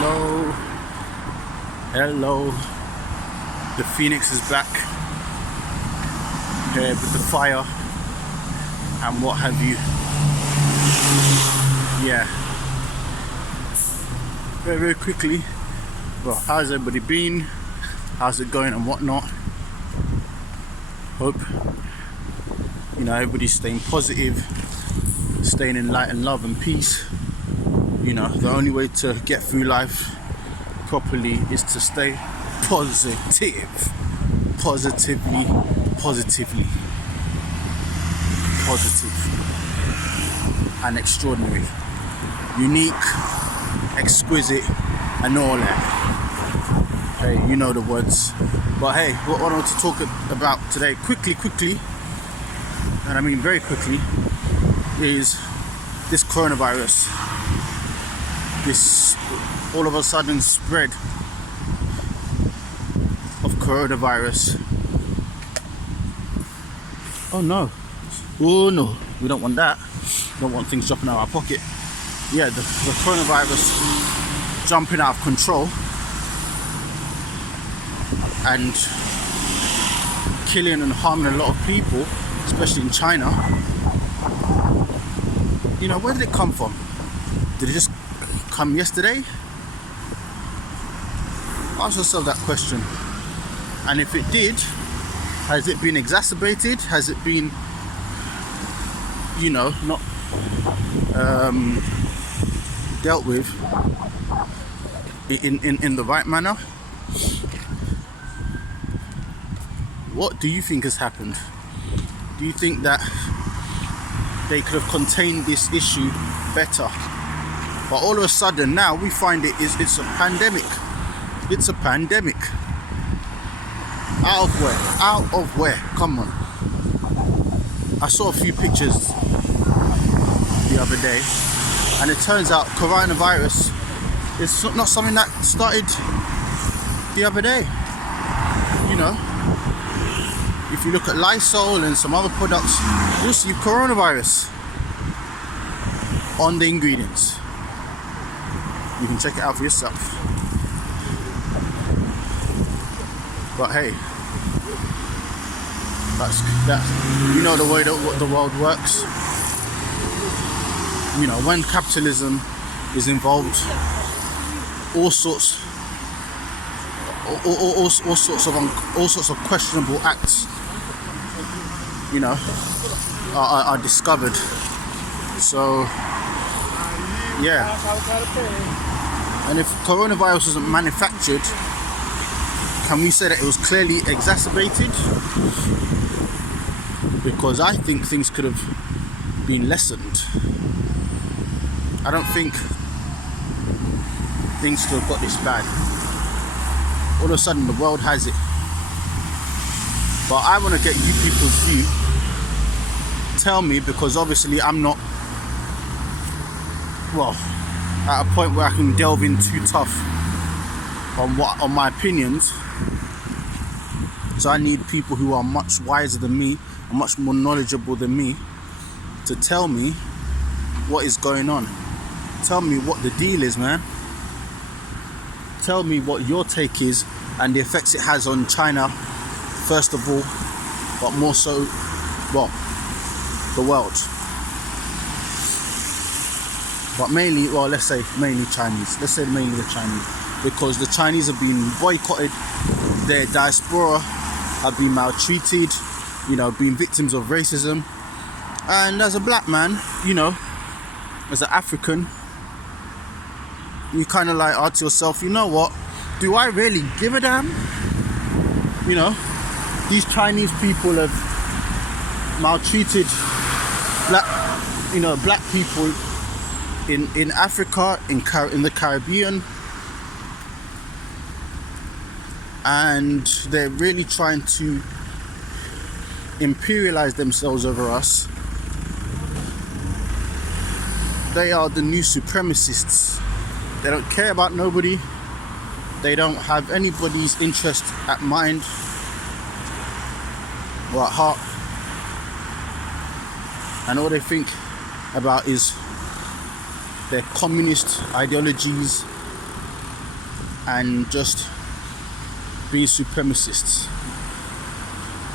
Hello, hello. The Phoenix is back here with the fire and what have you. Yeah. Very, very quickly. Well, how's everybody been? How's it going and whatnot? Hope everybody's staying positive, staying in light and love and peace. The only way to get through life properly is to stay positive. Positive and extraordinary, unique, exquisite, and all that. Hey, you know the words. But hey, what I want to talk about today, quickly, and I mean very quickly, is this coronavirus. This all of a sudden spread of coronavirus. Oh no, we don't want that. We don't want things dropping out of our pocket. Yeah, the coronavirus jumping out of control and killing and harming a lot of people, especially in China. Where did it come from? Did it just come yesterday? Ask yourself that question. And if it did, has it been exacerbated? Has it been, not dealt with in the right manner? What do you think has happened? Do you think that they could have contained this issue better? But all of a sudden now we find it's a pandemic. It's a pandemic. Out of where? Out of where? Come on. I saw a few pictures the other day, and it turns out coronavirus is not something that started the other day. If you look at Lysol and some other products, you'll see coronavirus on the ingredients. You can check it out for yourself. But hey, that's the way that the world works. When capitalism is involved, all sorts of questionable acts, are discovered. So yeah. And if coronavirus wasn't manufactured, can we say that it was clearly exacerbated? Because I think things could have been lessened. I don't think things could have got this bad. All of a sudden the world has it. But I want to get you people's view. Tell me, because obviously I'm not, at a point where I can delve in too tough on my opinions. So I need people who are much wiser than me and much more knowledgeable than me to tell me what is going on. Tell me what the deal is, man. Tell me what your take is and the effects it has on China, first of all, but more so, the world. But mainly, let's say mainly Chinese. Let's say mainly the Chinese. Because the Chinese have been boycotted, their diaspora have been maltreated, been victims of racism. And as a black man, as an African, you kind of like ask yourself, what? Do I really give a damn? These Chinese people have maltreated black people in Africa, in the Caribbean, and they're really trying to imperialize themselves over us. They are the new supremacists. They don't care about nobody. They don't have anybody's interest at mind or at heart. And all they think about is their communist ideologies and just being supremacists.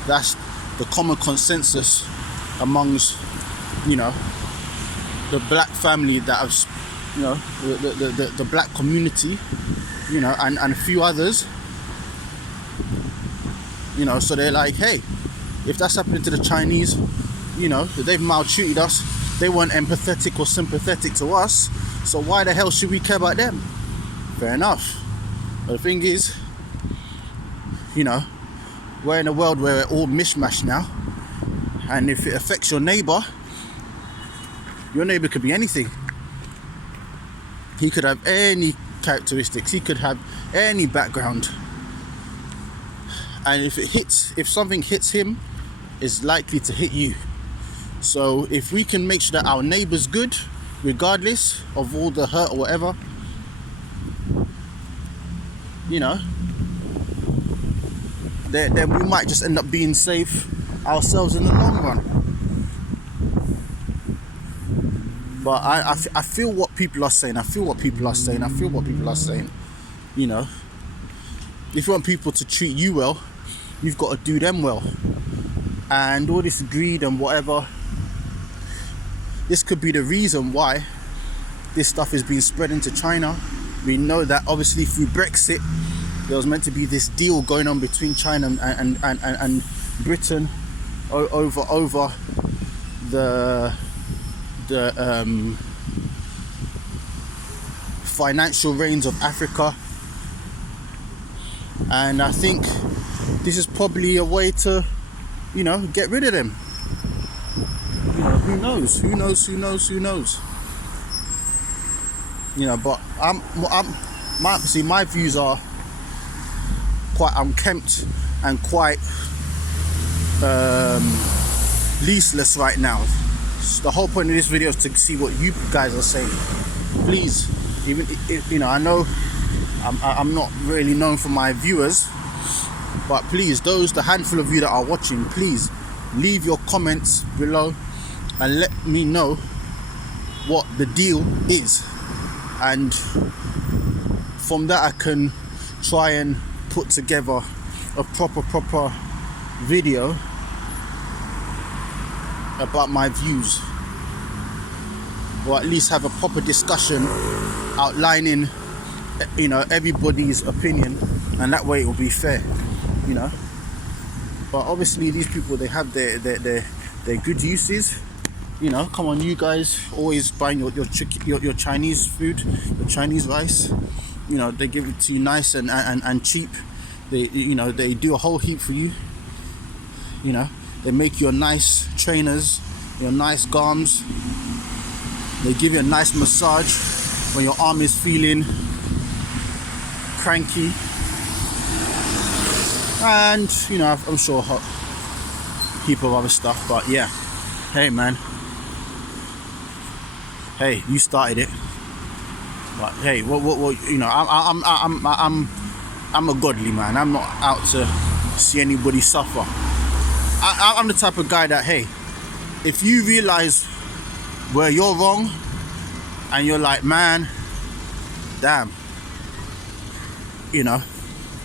That's the common consensus amongst, you know, the black family that have, you know, the black community, you know, and a few others, you know. So they're like, hey, if that's happening to the Chinese, you know, they've maltreated us, they weren't empathetic or sympathetic to us, so why the hell should we care about them? Fair enough. But the thing is, you know, we're in a world where we're all mishmash now, and if it affects your neighbor could be anything. He could have any characteristics, he could have any background, and if something hits him, it's likely to hit you. So if we can make sure that our neighbor's good, regardless of all the hurt or whatever, you know, then we might just end up being safe ourselves in the long run. But I feel what people are saying. You know, if you want people to treat you well, you've got to do them well. And all this greed and whatever, this could be the reason why this stuff is being spread into China. We know that obviously through Brexit, there was meant to be this deal going on between China and Britain over the financial reins of Africa, and I think this is probably a way to, you know, get rid of them. You know, who knows? You know, but my views are quite unkempt and quite leaseless right now. The whole point of this video is to see what you guys are saying. Please, even if, you know, I know I'm not really known for my viewers, but please, the handful of you that are watching, please leave your comments below and let me know what the deal is, and from that I can try and put together a proper video about my views, or at least have a proper discussion outlining, you know, everybody's opinion, and that way it will be fair, you know. But obviously these people, they have their good uses, you know. Come on, you guys always buying your Chinese food, your Chinese rice, you know, they give it to you nice and cheap. They, you know, they do a whole heap for you, you know. They make your nice trainers, your nice garms. They give you a nice massage when your arm is feeling cranky. And, you know, I'm sure a heap of other stuff. But yeah, hey man, hey, you started it. But hey, what you know, I'm a godly man. I'm not out to see anybody suffer. I'm the type of guy that, hey, if you realize where you're wrong and you're like, man, damn, you know,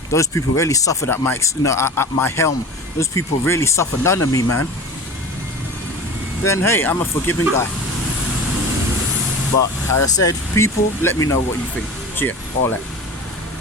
those people really suffered at my, you know, at my helm. Those people really suffered under me, man. Then hey, I'm a forgiving guy. But as I said, people, let me know what you think. Cheers, all that.